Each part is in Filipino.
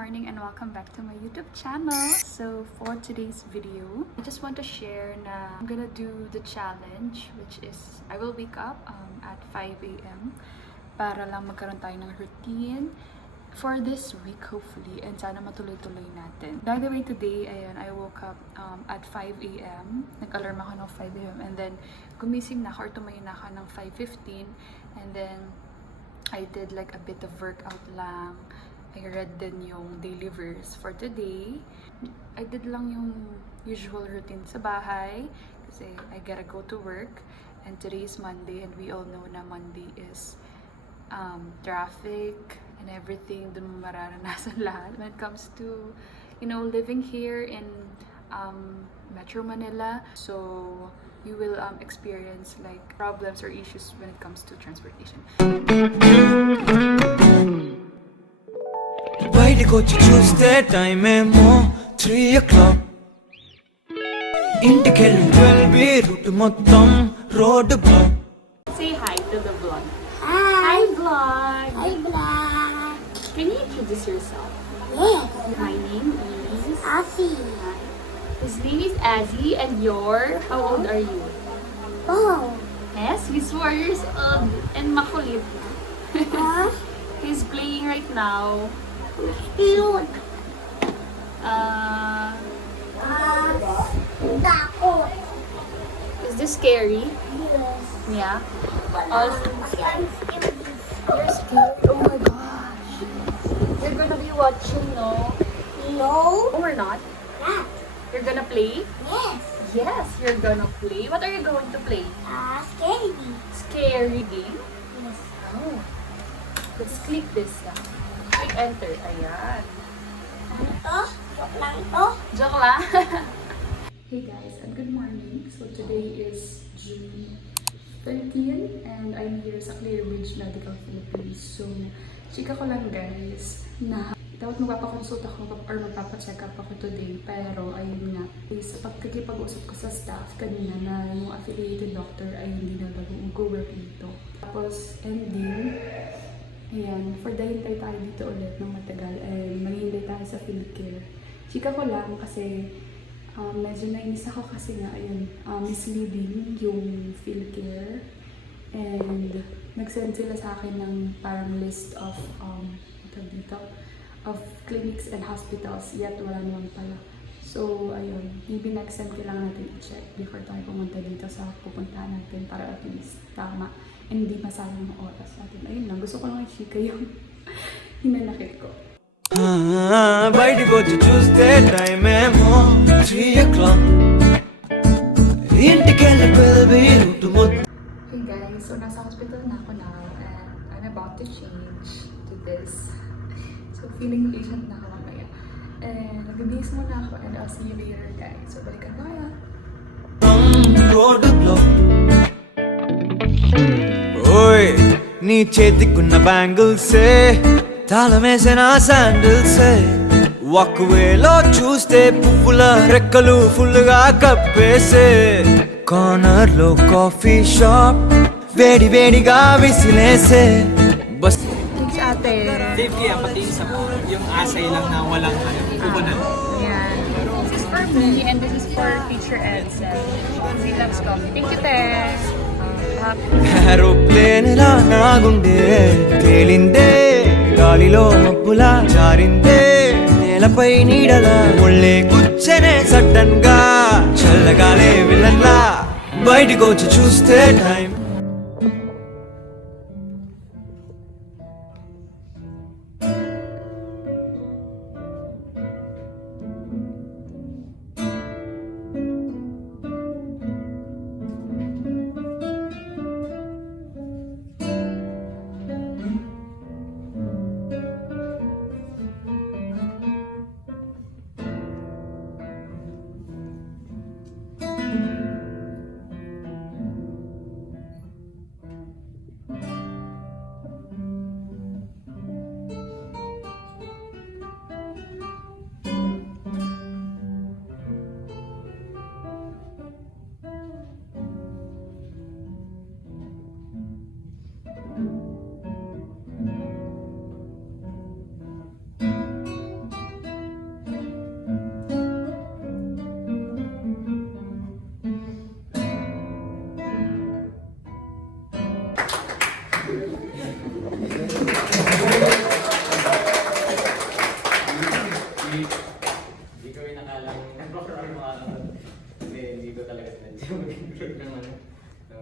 morning and welcome back to my YouTube channel. So for today's video, I just want to share na I'm gonna do the challenge, which is I will wake up at 5 a.m. para lang magkaroon tayo ng routine for this week hopefully, and sana matuloy-tuloy natin. By the way, today ayan, I woke up at 5 a.m. Nag-alarm ako ng 5 a.m. and then gumising na ako or tumayo na ako ng 5:15, and then I did like a bit of workout lang. I read din yung daily verse for today. I did lang yung usual routine sa bahay kasi I gotta go to work, and today is Monday and we all know na Monday is traffic and everything. Dun mo mararanasan lahat when it comes to, you know, living here in Metro Manila. So you will experience like problems or issues when it comes to transportation. బయటకొచ్చి చూస్తే టైం ఏమో 3 o'clock. ఇంటికెళ్ళి 12 route మొత్తం road block. Say hi to the vlog. Hi. Hi vlog. Hi, vlog. Can you introduce yourself? Yes. My name is Afi. His name is Azzy, and how old are you? Oh. Yes, he's 4 years old and makulit. He's playing right now. Cute. Takot. Is this scary? Yes. Yeah. I'm You're scared. scared? Oh my gosh. You're gonna be watching, no? No. Oh, we're not. That. You're gonna play? Yes. Yes, you're gonna play. What are you going to play? Scary. Scary game? Yes. Oh. Let's click this. Click enter. Ayan. Ano to? Joke lang to? Joke lang. Hey guys, and good morning. So today is June 13 and I'm here sa Clearbridge Medical Philippines. So, chika ko lang guys na dapat magpapakonsulta ako or magpapacheck up ako today. Pero ayun nga, sa pagkikipag-usap ko sa staff kanina na yung affiliated doctor ay hindi na mag-work dito. Tapos ending, ayan, for the hintay tayo dito ulit ng matagal and maghihintay tayo sa field care. Chika ko lang kasi medyo nainis ako kasi nga, ayun, misleading yung field care. And nag-send sila sa akin ng parang list of of clinics and hospitals, yet wala naman pala. So, ayun, maybe next time kailangan natin i-check before tayo pumunta dito sa pupuntahan natin para at least tama and hindi masayang ang oras natin. Ayun lang, gusto ko lang i-chika yung hinanakit ko. బయటకొచ్చి చూస్తే టైం ఏమో 3 o'clock. ఇంటికెళ్ళి 12 route మొత్తం. Hey guys, so nasa hospital na ako now and I'm about to change to this. So feeling patient na ako mamaya. And nag-bihis muna ako and I'll see you later guys. So balikan ko kaya. Road block. ఓయ్ నీ చేతికున్న బ్యాంగిల్సే తాళమేసిన శాండిల్సే వక్కువేలో చూస్తే పువ్వుల రెక్కలు ఫుల్గా కప్పేసే కార్నర్ లో కాఫీ షాప్ వేడి వేడిగా విసిలేసే bus. Thanks ate. Safety pati yung asay lang na walang pupunan. Yeah. This is for me and this is for Teacher Edson. He loves coffee. Thank you, Te. Aeroplane లా నా గుండె తేలిందే గాలిలో మబ్బులా జారిందే నేలపై నీడలా ఒళ్ళే కూర్చనే సడన్ గా చల్లగాలే విలన్లా బయటికొచ్చి చూస్తే time.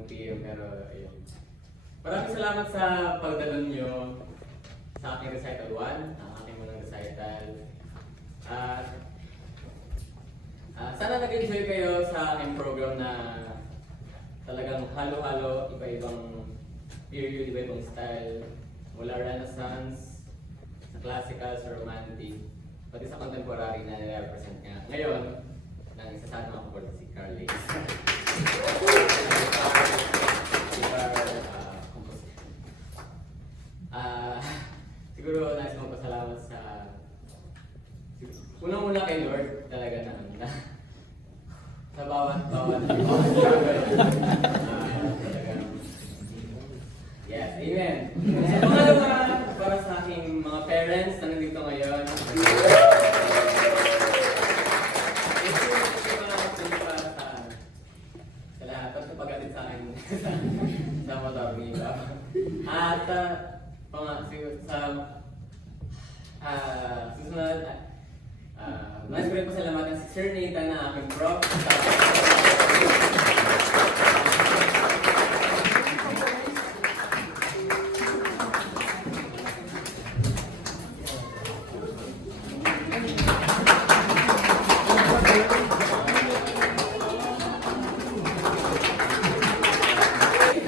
PM, pero ayun. Maraming salamat sa pagdalo nyo sa aking recital 1, ang aking mga recital. Sana nag-enjoy kayo sa aking program na talagang halo-halo, iba-ibang period, iba-ibang style. Mula Renaissance, sa classical, sa romantic, pati sa contemporary na nire-represent nga. Ngayon, nang isa sa ating mga kaporta si Carly. Siguro nais mong pasalamat sa unang-una kay Lord talaga na sa bawat yes, amen. Pangalawa, para sa aking mga parents na nandito ngayon. Sa lahat at pag-atid sa akin sa motor nila. At susunod, nais ko rin pasalamatan si Sir Nathan na aking prof.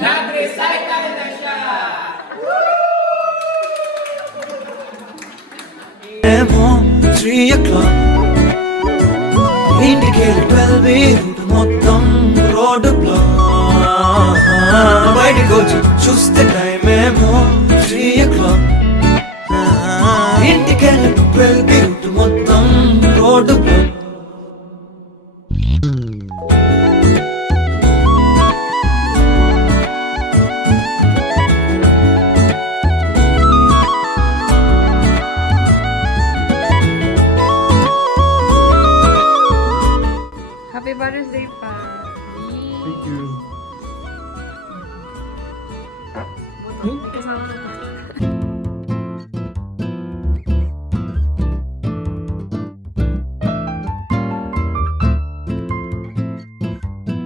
Nag-recital na siya! Demo 3 o'clock Indicated 12 route మొత్తం road black బయటకు వచ్చి చూస్తే టైం ఏమో 3 o'clock Indicated 12 route మొత్తం road block Happy Father's Day, Pa!